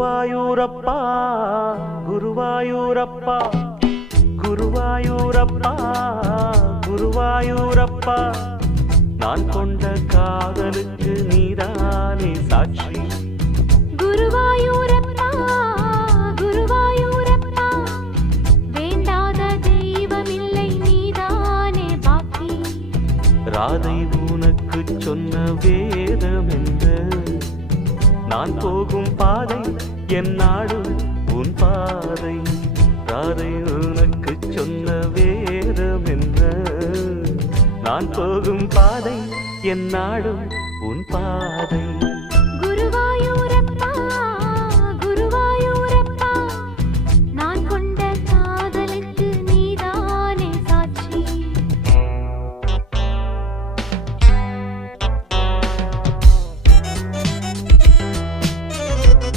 குருவாயூரப்பா குருவாயூரப்பா குருவாயூரப்பா குருவாயூரப்பா நான் கொண்ட காதலுக்கு நீதானே சாட்சி குருவாயூரப்பா குருவாயூரப்பா வேண்டாத தெய்வமில்லை நீதானே பாக்கி ராதை உனக்கு சொன்ன வேதம் என்ன நான் போகும் பாதை என் நாடு உன் பாதை ராதை உனக்கு சொன்ன வேதம் என்ன நான் போகும் பாதை என் நாடு உன் பாதை